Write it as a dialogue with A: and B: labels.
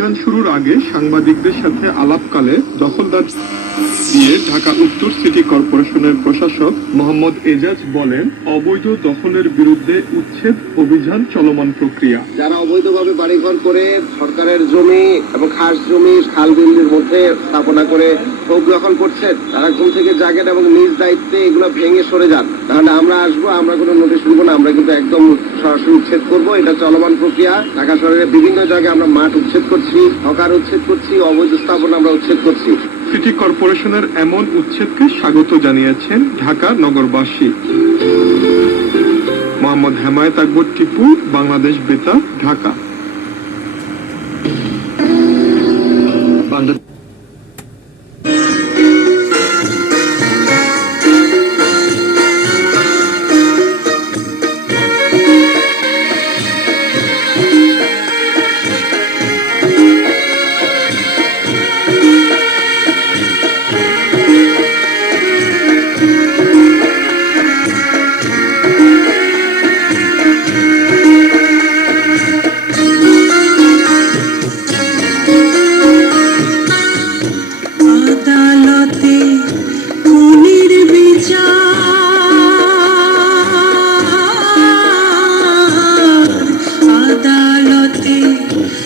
A: আগে সাংবাদিকদের সাথে আলাপকালে দখলদার দিয়ে ঢাকা উত্তর সিটি কর্পোরেশনের প্রশাসক মোহাম্মদ এজাজ বলেন, অবৈধ দখলের বিরুদ্ধে উচ্ছেদ অভিযান চলমান প্রক্রিয়া।
B: যারা অবৈধভাবে বাড়িঘর করে সরকারের জমি এবং খাস জমি, খাল বিলের মধ্যে স্থাপনা করে ভোগ দখল করছেন, তারা ঘুম থেকে জাগেন এবং নিজ দায়িত্বে এগুলো ভেঙে সরে যান। তাহলে আমরা আসব, আমরা কোনো নোটিশ শুনব না, আমরা কিন্তু একদম সরাসরি উচ্ছেদ করব। এটা চলমান প্রক্রিয়া। ঢাকা শহরের বিভিন্ন জায়গায় আমরা মাঠ উচ্ছেদ করছি হকার উচ্ছেদ করছি অবৈধ স্থাপনা আমরা উচ্ছেদ করছি।
A: সিটি কর্পোরেশনের এমন উচ্ছেদকে স্বাগত জানিয়েছেন ঢাকা নগরবাসী। মোহাম্মদ হেমায়েত আকবর টিপু বাংলাদেশ বেতার ঢাকা।
C: Mm-hmm.